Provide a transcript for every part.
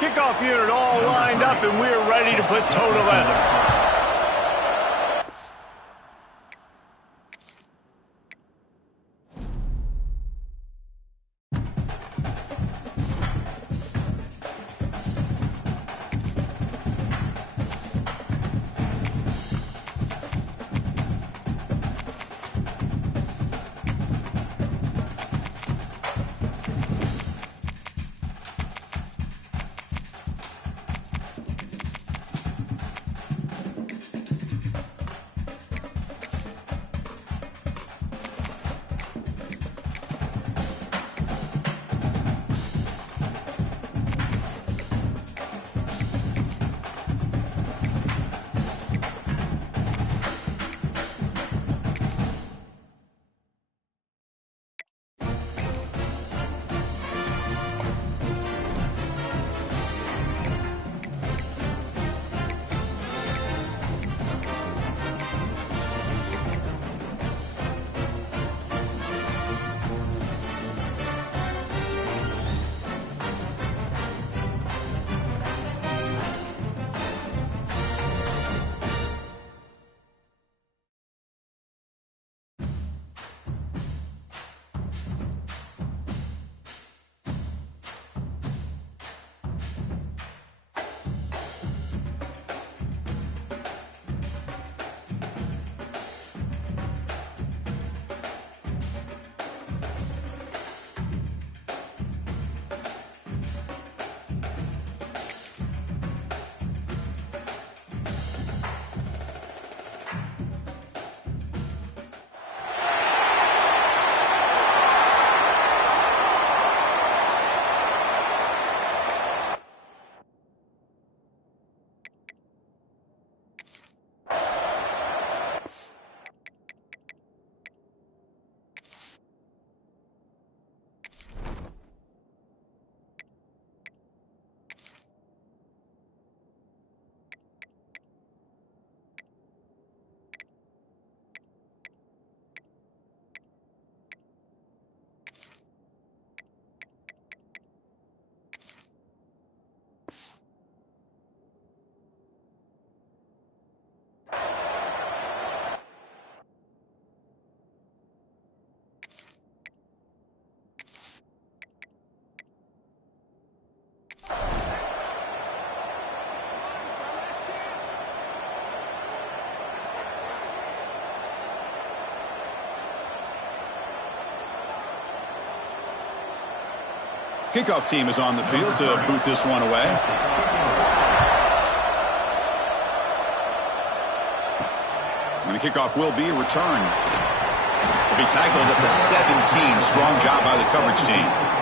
Kickoff unit all lined up, and we're ready to put toe to leather. Kickoff team is on the field to boot this one away. And the kickoff will be a return. Will be tackled at the 17. Strong job by the coverage team.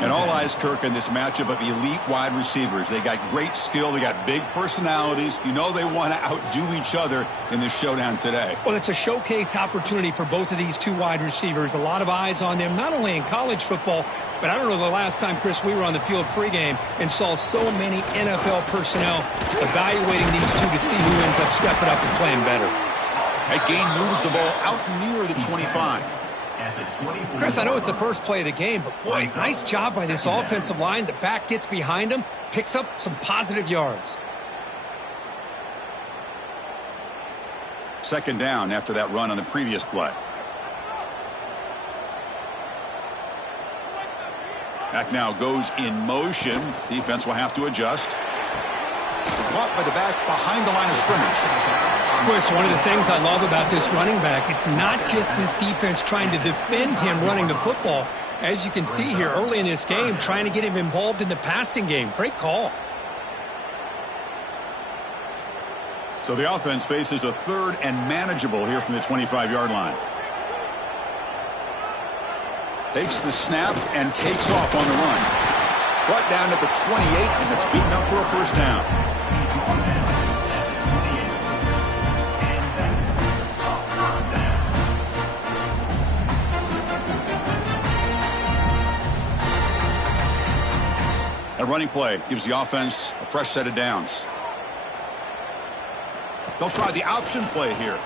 And all eyes, Kirk, in this matchup of elite wide receivers. They got great skill. They got big personalities. You know they want to outdo each other in this showdown today. Well, it's a showcase opportunity for both of these two wide receivers. A lot of eyes on them, not only in college football, but I don't know the last time, Chris, we were on the field pregame and saw so many NFL personnel evaluating these two to see who ends up stepping up and playing better. That gain moves the ball out near the 25. Chris, I know it's the first play of the game, but boy, nice job by this offensive line. The back gets behind him, picks up some positive yards. Second down after that run on the previous play. Back now goes in motion. Defense will have to adjust. Caught by the back behind the line of scrimmage. Chris, one of the things I love about this running back, it's not just this defense trying to defend him running the football. As you can see here early in this game, trying to get him involved in the passing game. Great call. So the offense faces a third and manageable here from the 25-yard line. Takes the snap and takes off on the run. Brought down at the 28, and that's good enough for a first down. A running play gives the offense a fresh set of downs. They'll try the option play here.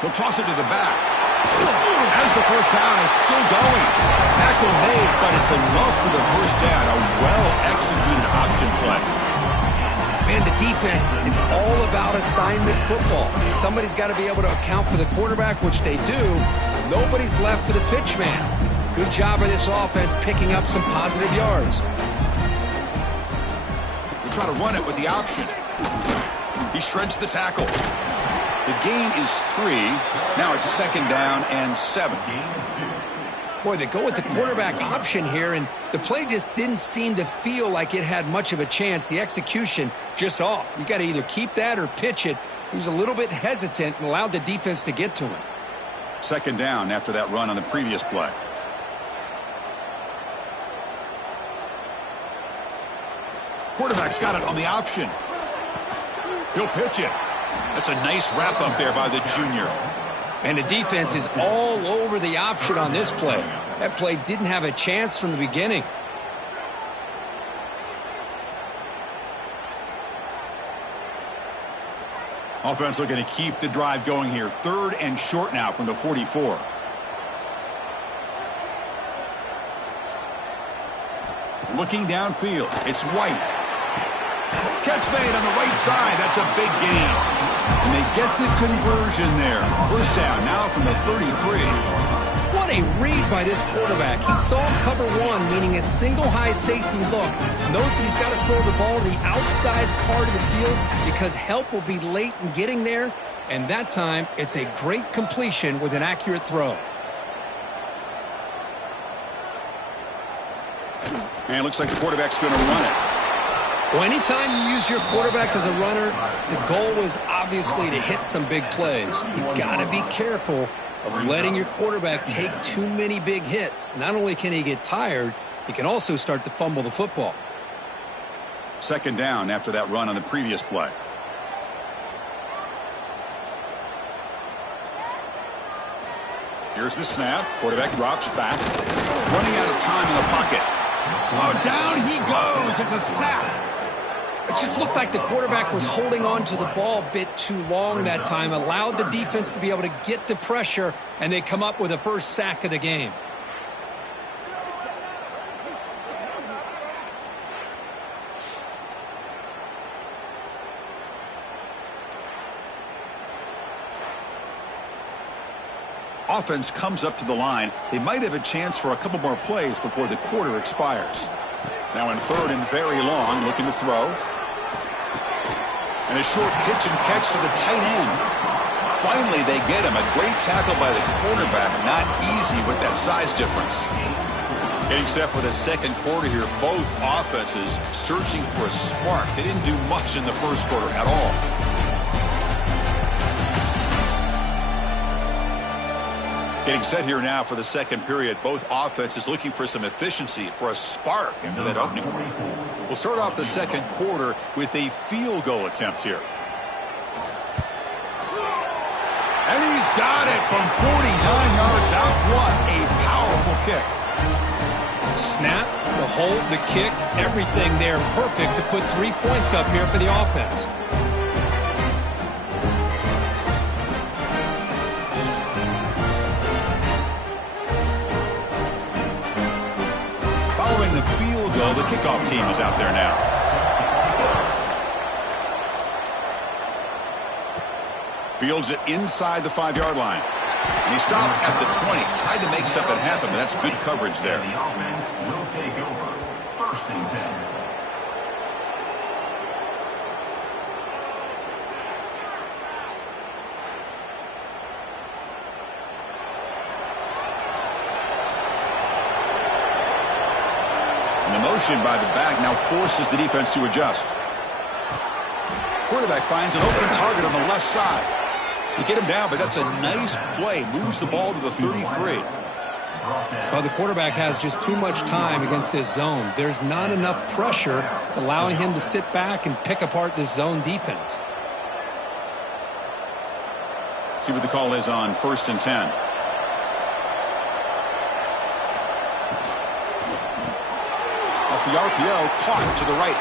He'll toss it to the back. As the first down is still going. Tackle made, but it's enough for the first down. A well-executed option play. Man, the defense, it's all about assignment football. Somebody's got to be able to account for the quarterback, which they do. Nobody's left for the pitch man. Good job of this offense picking up some positive yards. We'll try to run it with the option. He shreds the tackle. The gain is 3. Now it's 2nd down and 7. Boy, they go with the quarterback option here, and the play just didn't seem to feel like it had much of a chance. The execution just off. You got to either keep that or pitch it. He was a little bit hesitant and allowed the defense to get to him. 2nd down after that run on the previous play. Quarterback's got it on the option. He'll pitch it. That's a nice wrap up there by the junior. And the defense is all over the option on this play. That play didn't have a chance from the beginning. Offense looking to keep the drive going here. 3rd and short now from the 44. Looking downfield. It's White. Catch made on the right side. That's a big gain. And they get the conversion there. First down now from the 33. What a read by this quarterback. He saw cover 1, meaning a single high safety look. Knows that he's got to throw the ball to the outside part of the field because help will be late in getting there. And that time, it's a great completion with an accurate throw. And it looks like the quarterback's going to run it. Well, anytime you use your quarterback as a runner, the goal is obviously to hit some big plays. You've got to be careful of letting your quarterback take too many big hits. Not only can he get tired, he can also start to fumble the football. 2nd down after that run on the previous play. Here's the snap. Quarterback drops back. Running out of time in the pocket. Oh, down he goes. It's a sack. It just looked like the quarterback was holding on to the ball a bit too long that time, allowed the defense to be able to get the pressure, and they come up with the first sack of the game. Offense comes up to the line. They might have a chance for a couple more plays before the quarter expires. Now in 3rd and very long, looking to throw. And a short pitch and catch to the tight end. Finally, they get him. A great tackle by the quarterback. Not easy with that size difference. Getting set for the 2nd quarter here. Both offenses searching for a spark. They didn't do much in the 1st quarter at all. Getting set here now for the 2nd period. Both offenses looking for some efficiency, for a spark into that opening quarter. We'll start off the 2nd quarter with a field goal attempt here. And he's got it from 49 yards out. What a powerful kick. Snap, the hold, the kick, everything there perfect to put 3 points up here for the offense. Following the field goal, the kickoff team is out there now. Fields it inside the 5-yard line. And he stopped at the 20. Tried to make something happen, but that's good coverage there. The offense will take over. 1st and 10. And the motion by the back now forces the defense to adjust. Quarterback finds an open target on the left side. They get him down, but that's a nice play. Moves the ball to the 33. Well, the quarterback has just too much time against this zone. There's not enough pressure. It's allowing him to sit back and pick apart this zone defense. See what the call is on 1st and 10. Off the RPO, caught to the right.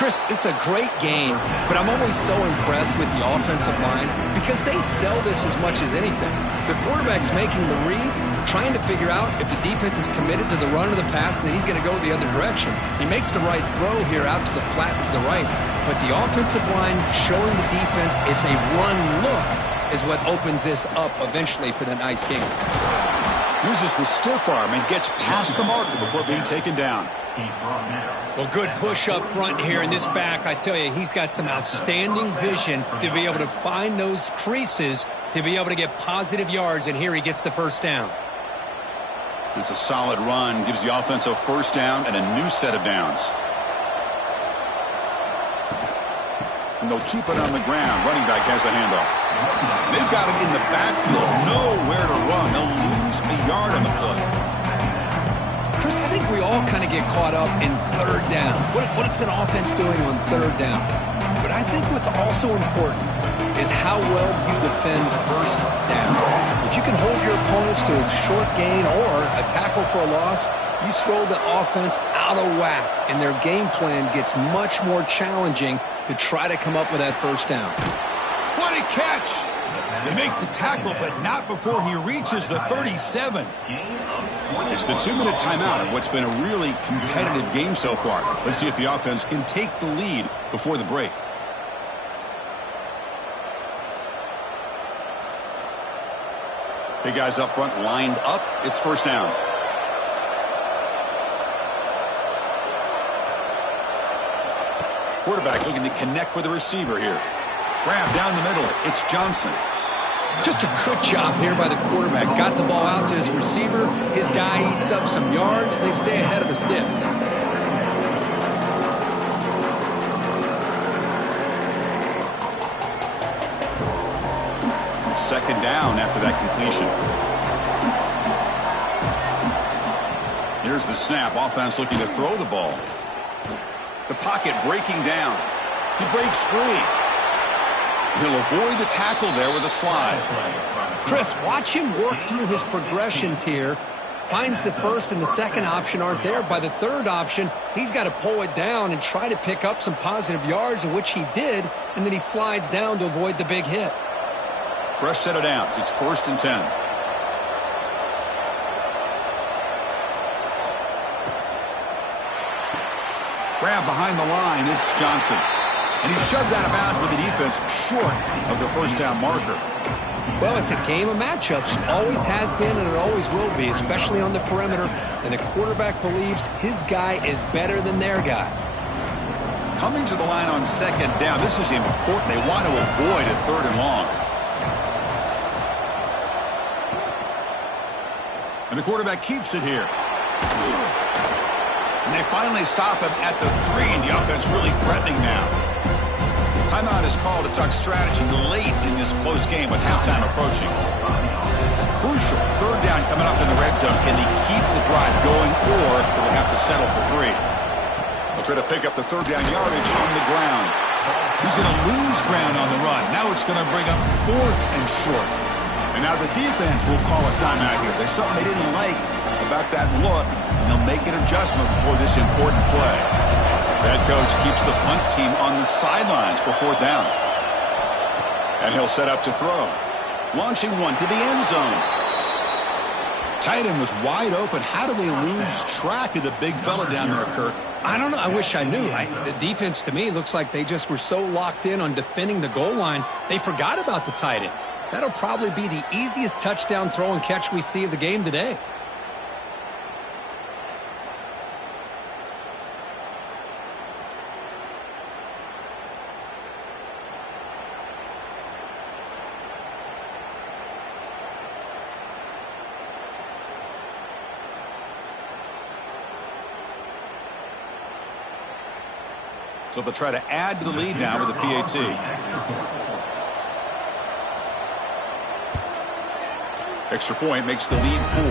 Chris, it's a great game, but I'm always so impressed with the offensive line because they sell this as much as anything. The quarterback's making the read, trying to figure out if the defense is committed to the run or the pass, and then he's going to go the other direction. He makes the right throw here out to the flat to the right, but the offensive line showing the defense it's a run look is what opens this up eventually for the nice game. Uses the stiff arm and gets past the marker before being taken down. Well, good push up front here in this back. I tell you, he's got some outstanding vision to be able to find those creases to be able to get positive yards, and here he gets the first down. It's a solid run, gives the offense a first down and a new set of downs. And they'll keep it on the ground. Running back has the handoff. They've got it in the backfield. Nowhere to run. They'll lose a yard on the play. Chris, I think we all kind of get caught up in third down. What's an offense doing on third down? But I think what's also important is how well you defend first down. If you can hold your opponents to a short gain or a tackle for a loss, you throw the offense out of whack, and their game plan gets much more challenging to try to come up with that first down. What a catch! They make the tackle, but not before he reaches the 37. It's the 2-minute timeout of what's been a really competitive game so far. Let's see if the offense can take the lead before the break. Big guys up front lined up. It's first down. Quarterback looking to connect with the receiver here. Grab down the middle. It's Johnson. Just a good job here by the quarterback. Got the ball out to his receiver. His guy eats up some yards. They stay ahead of the sticks. Second down after that completion. Here's the snap. Offense looking to throw the ball. The pocket breaking down. He breaks free. He'll avoid the tackle there with a slide. Chris, watch him work through his progressions here. Finds the first and the second option aren't there. By the third option, he's got to pull it down and try to pick up some positive yards, of which he did, and then he slides down to avoid the big hit. Fresh set of downs. It's 1st and 10. Grab behind the line. It's Johnson. And he's shoved out of bounds with the defense short of the first down marker. Well, it's a game of matchups. Always has been and it always will be, especially on the perimeter. And the quarterback believes his guy is better than their guy. Coming to the line on second down. This is important. They want to avoid a third and long. And the quarterback keeps it here. And they finally stop him at the 3. And the offense really threatening now. Timeout is called to talk strategy late in this close game with halftime approaching. Crucial third down coming up in the red zone. Can they keep the drive going, or do they have to settle for 3? They'll try to pick up the third down yardage on the ground. He's going to lose ground on the run. Now it's going to bring up 4th and short. And now the defense will call a timeout here. There's something they didn't like about that look, and they'll make an adjustment before this important play. Head coach keeps the punt team on the sidelines for 4th down. And he'll set up to throw. Launching one to the end zone. Tight end was wide open. How do they lose track of the big fella down there, Kirk? I don't know. I wish I knew. The defense, to me, looks like they just were so locked in on defending the goal line, they forgot about the tight end. That'll probably be the easiest touchdown throw and catch we see of the game today. So they'll try to add to the lead now with the PAT. Extra point makes the lead 4.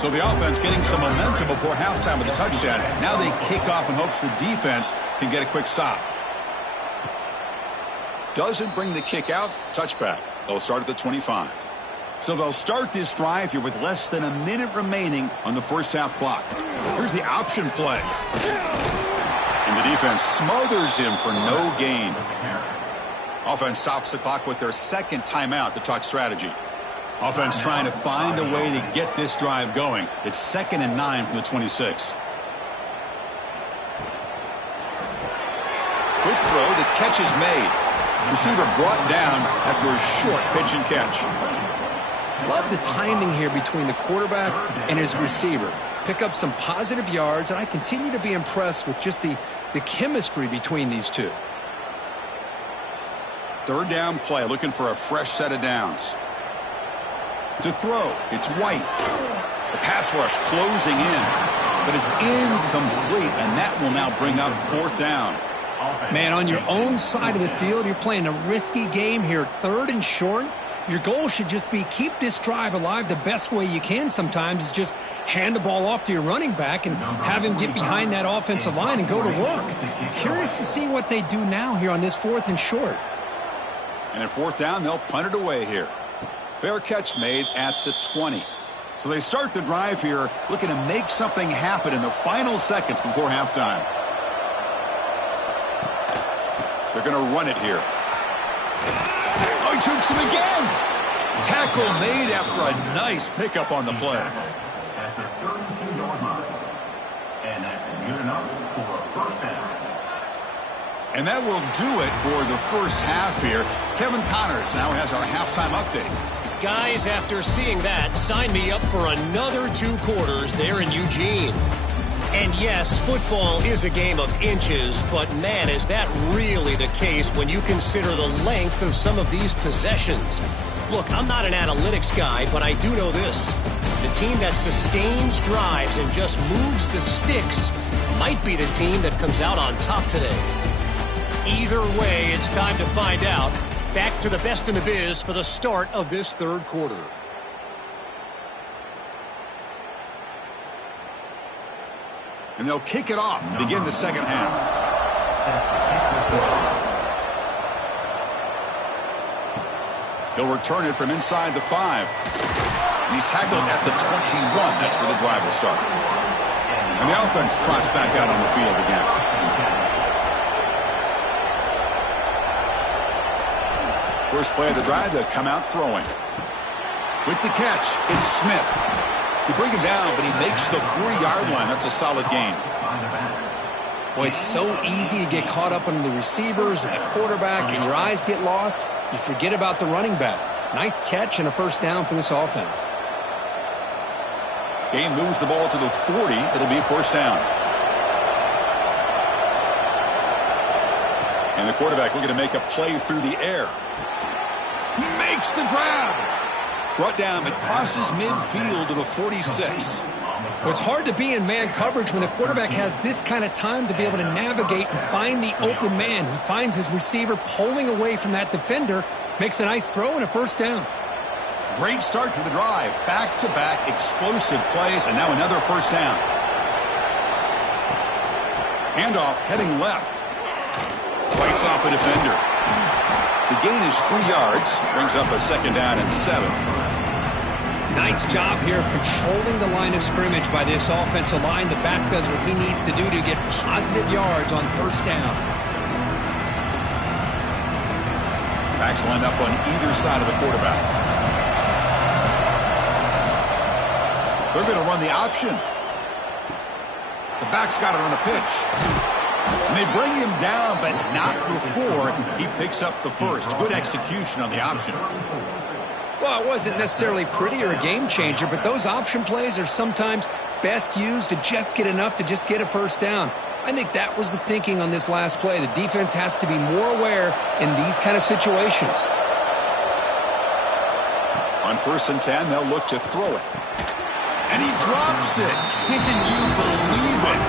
So the offense getting some momentum before halftime with a touchdown. Now they kick off in hopes the defense can get a quick stop. Doesn't bring the kick out. Touchback. They'll start at the 25. So they'll start this drive here with less than a minute remaining on the first half clock. Here's the option play. And the defense smothers him for no gain. Offense stops the clock with their second timeout to talk strategy. Offense trying to find a way to get this drive going. It's 2nd and 9 from the 26. Quick throw, the catch is made. Receiver brought down after a short pitch and catch. Love the timing here between the quarterback and his receiver. Pick up some positive yards, and I continue to be impressed with just the chemistry between these two. 3rd down play, looking for a fresh set of downs. To throw, it's White. The pass rush closing in, but it's incomplete, and that will now bring up 4th down. Man, on your own side of the field, you're playing a risky game here, 3rd and short. Your goal should just be keep this drive alive the best way you can sometimes is just hand the ball off to your running back and have him get behind that offensive line and go to work. Curious to see what they do now here on this 4th and short. And at 4th down, they'll punt it away here. Fair catch made at the 20. So they start the drive here looking to make something happen in the final seconds before halftime. They're going to run it here. Oh, he chokes him again. Tackle made after a nice pickup on the play. At the 32-yard line. And that's good enough for a first down. And that will do it for the first half here. Kevin Connors now has our halftime update. Guys, after seeing that, sign me up for another 2 quarters there in Eugene. And yes, football is a game of inches, but man, is that really the case when you consider the length of some of these possessions. Look, I'm not an analytics guy, but I do know this. The team that sustains drives and just moves the sticks might be the team that comes out on top today. Either way, it's time to find out. Back to the best in the biz for the start of this 3rd quarter. And they'll kick it off to begin the second half. He'll return it from inside the 5. And he's tackled at the 21. That's where the drive will start. And the offense trots back out on the field again. First play of the drive, they'll come out throwing. With the catch, it's Smith. They bring him down, but he makes the 4-yard line. That's a solid gain. Boy, it's so easy to get caught up on the receivers and the quarterback, and your eyes get lost. You forget about the running back. Nice catch and a first down for this offense. Game moves the ball to the 40. It'll be first down. And the quarterback looking to make a play through the air. He makes the grab. Brought down, but crosses midfield to the 46. Well, it's hard to be in man coverage when the quarterback has this kind of time to be able to navigate and find the open man. He finds his receiver pulling away from that defender, makes a nice throw and a first down. Great start to the drive. Back-to-back explosive plays, and now another first down. Handoff heading left. Fights off a defender. The gain is 3 yards. Brings up a second down and 7. Nice job here of controlling the line of scrimmage by this offensive line. The back does what he needs to do to get positive yards on first down. Backs lined up on either side of the quarterback. They're going to run the option. The back's got it on the pitch. And they bring him down, but not before he picks up the first. Good execution on the option. Well, it wasn't necessarily pretty or a game changer, but those option plays are sometimes best used to just get enough to just get a first down. I think that was the thinking on this last play. The defense has to be more aware in these kind of situations. On 1st and 10, they'll look to throw it. And he drops it. Can you believe it?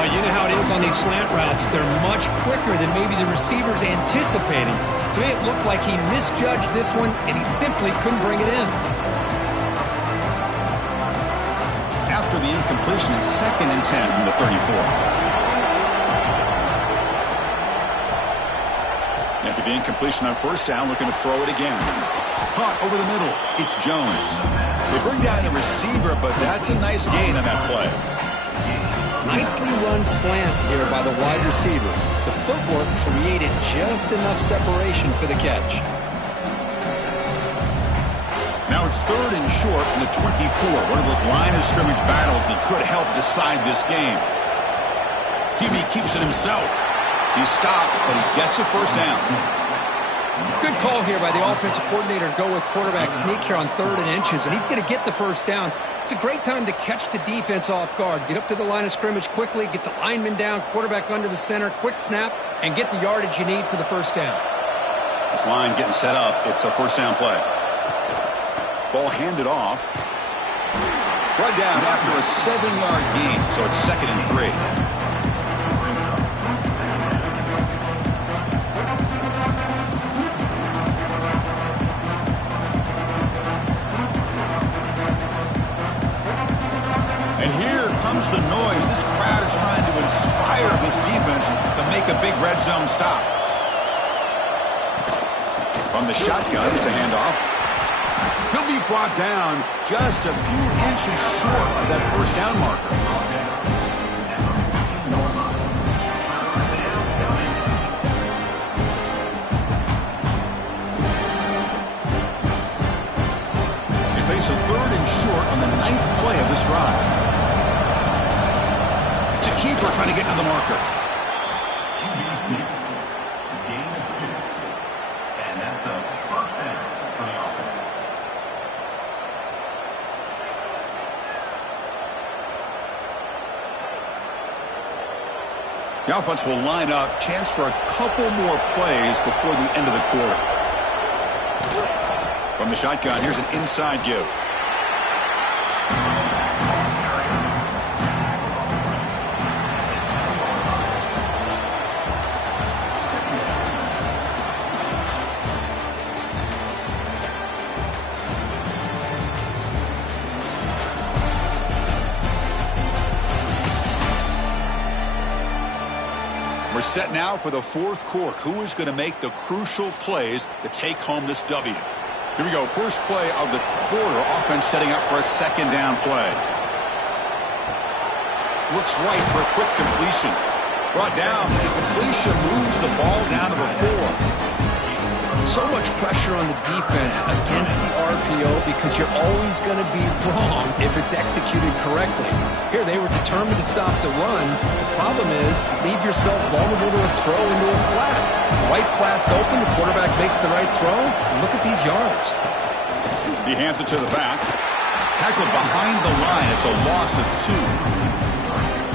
You know how it is on these slant routes. They're much quicker than maybe the receiver's anticipating. To me, it looked like he misjudged this one, and he simply couldn't bring it in. After the incompletion, it's 2nd and 10 from the 34. After the incompletion on first down, looking to throw it again. Caught over the middle. It's Jones. They bring down the receiver, but that's a nice gain on that play. Nicely run slant here by the wide receiver. The footwork created just enough separation for the catch. Now it's 3rd and short from the 24. One of those line of scrimmage battles that could help decide this game. QB keeps it himself. He's stopped, but he gets a first down. Good call here by the offensive coordinator to go with quarterback sneak here on 3rd and inches, and he's going to get the first down. It's a great time to catch the defense off guard. Get up to the line of scrimmage quickly, get the lineman down, quarterback under the center, quick snap, and get the yardage you need for the first down. This line getting set up. It's a first down play. Ball handed off. Brought down after a 7-yard gain, so it's 2nd and 3. And here comes the noise. This crowd is trying to inspire this defense to make a big red zone stop. From the shotgun, it's a handoff. He'll be brought down just a few inches short of that first down marker. They face a 3rd and short on the 9th play of this drive. It's a keeper trying to get to the marker. Gain of 2. And that's a first down for the offense. The offense will line up. Chance for a couple more plays before the end of the quarter. From the shotgun, here's an inside give. We're set now for the 4th quarter. Who is going to make the crucial plays to take home this W? Here we go. First play of the quarter. Offense setting up for a 2nd down play. Looks right for a quick completion. Brought down. The completion moves the ball down to the 4. So much pressure on the defense against the RPO because you're always going to be wrong if it's executed correctly. Here, they were determined to stop the run. The problem is you leave yourself vulnerable to a throw into a flat. The right flat's open. The quarterback makes the right throw. Look at these yards. He hands it to the back. Tackled behind the line. It's a loss of 2.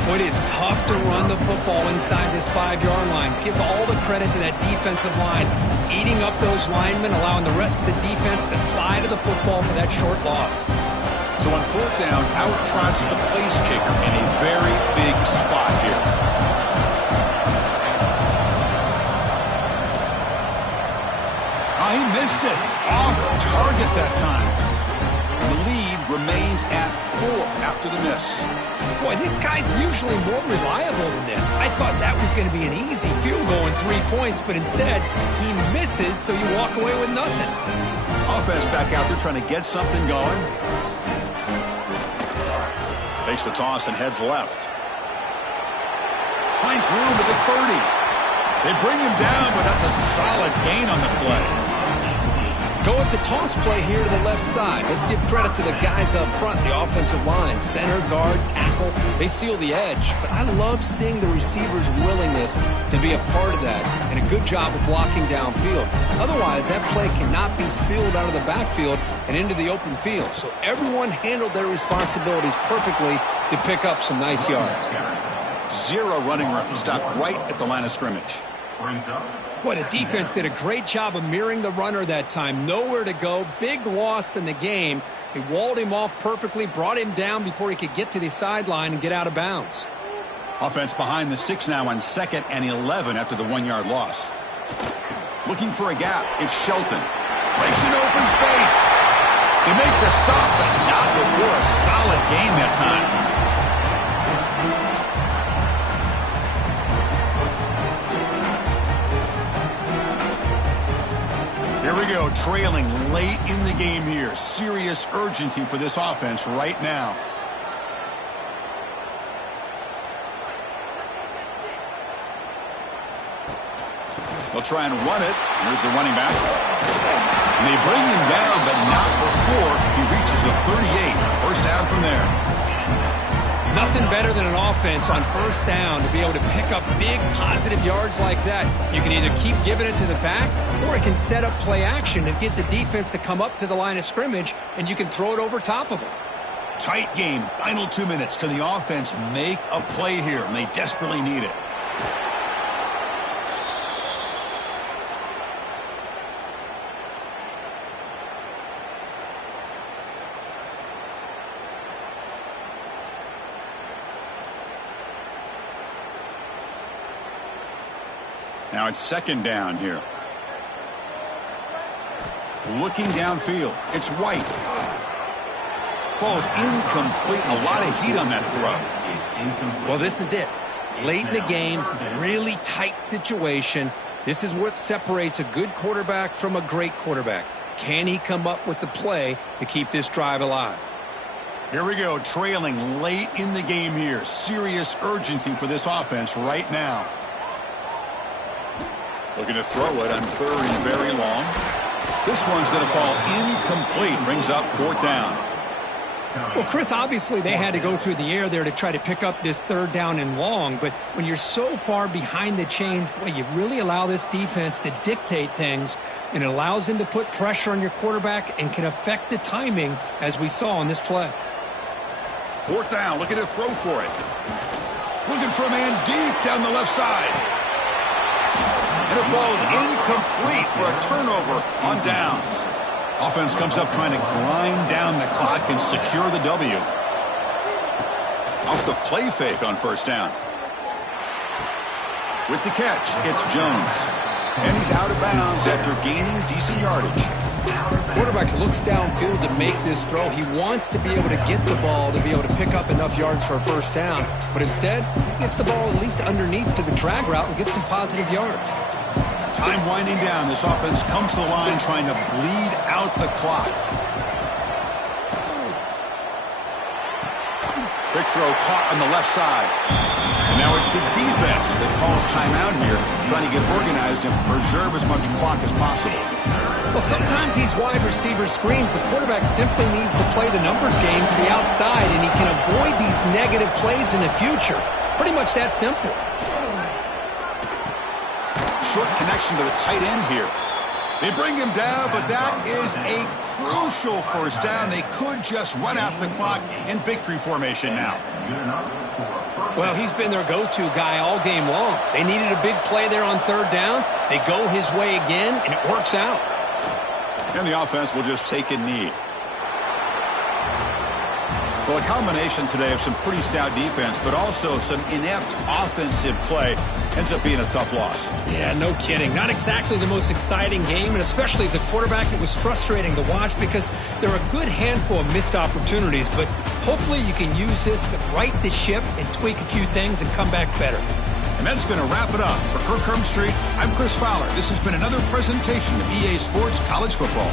It is tough to run the football inside this 5-yard line. Give all the credit to that defensive line, eating up those linemen, allowing the rest of the defense to fly to the football for that short loss. So on 4th down, out trots the place kicker in a very big spot here. Oh, he missed it. Off target that time. The lead remains at 4 after the miss. Boy, this guy's usually more reliable than this. I thought that was going to be an easy field goal and 3 points, but instead he misses, so you walk away with nothing. Offense back out there trying to get something going. Takes the toss and heads left. Finds room at the 30. They bring him down, but that's a solid gain on the play. Go with the toss play here to the left side. Let's give credit to the guys up front, the offensive line, center, guard, tackle. They seal the edge. But I love seeing the receiver's willingness to be a part of that and a good job of blocking downfield. Otherwise, that play cannot be spilled out of the backfield and into the open field. So everyone handled their responsibilities perfectly to pick up some nice yards. 0 running room. Stopped right at the line of scrimmage. Boy, the defense did a great job of mirroring the runner that time. Nowhere to go. Big loss in the game. They walled him off perfectly, brought him down before he could get to the sideline and get out of bounds. Offense behind the 6 now on 2nd and 11 after the 1-yard loss. Looking for a gap. It's Shelton. Breaks into open space. They make the stop, but not before a solid gain that time. go, trailing late in the game here. Serious urgency for this offense right now. They'll try and run it. Here's the running back. And they bring him down, but not before he reaches a 38. First down from there. Nothing better than an offense on first down to be able to pick up big positive yards like that. You can either keep giving it to the back, or it can set up play action and get the defense to come up to the line of scrimmage, and you can throw it over top of them. Tight game. Final 2 minutes. Can the offense make a play here? And they desperately need it. Now it's second down here. Looking downfield. It's White. Falls incomplete. A lot of heat on that throw. Well, this is it. Late in the game, really tight situation. This is what separates a good quarterback from a great quarterback. Can he come up with the play to keep this drive alive? Here we go. Trailing late in the game here. Serious urgency for this offense right now. Looking to throw it on third and very long. This one's going to fall incomplete. Brings up fourth down. Well, Chris, obviously they had to go through the air there to try to pick up this third down and long. But when you're so far behind the chains, boy, you really allow this defense to dictate things. And it allows them to put pressure on your quarterback and can affect the timing, as we saw on this play. Fourth down. Looking to throw for it. Looking for a man deep down the left side. And it falls incomplete for a turnover on downs. Offense comes up trying to grind down the clock and secure the W. Off the play fake on first down. With the catch, it's Jones. And he's out of bounds after gaining decent yardage. Quarterback looks downfield to make this throw. He wants to be able to get the ball to be able to pick up enough yards for a first down. But instead, he gets the ball at least underneath to the drag route and gets some positive yards. Time winding down. This offense comes to the line trying to bleed out the clock. Quick throw caught on the left side. And now it's the defense that calls timeout here, trying to get organized and preserve as much clock as possible. Well, sometimes these wide receiver screens, the quarterback simply needs to play the numbers game to the outside, and he can avoid these negative plays in the future. Pretty much that simple. Short connection to the tight end here. They bring him down, but that is a crucial first down. They could just run out the clock in victory formation now. Well, he's been their go-to guy all game long. They needed a big play there on third down. They go his way again, and it works out. And the offense will just take a knee. Well, a combination today of some pretty stout defense, but also some inept offensive play ends up being a tough loss. Yeah, no kidding. Not exactly the most exciting game, and especially as a quarterback, it was frustrating to watch because there are a good handful of missed opportunities, but hopefully you can use this to right the ship and tweak a few things and come back better. And that's going to wrap it up. For Kirk Street, I'm Chris Fowler. This has been another presentation of EA Sports College Football.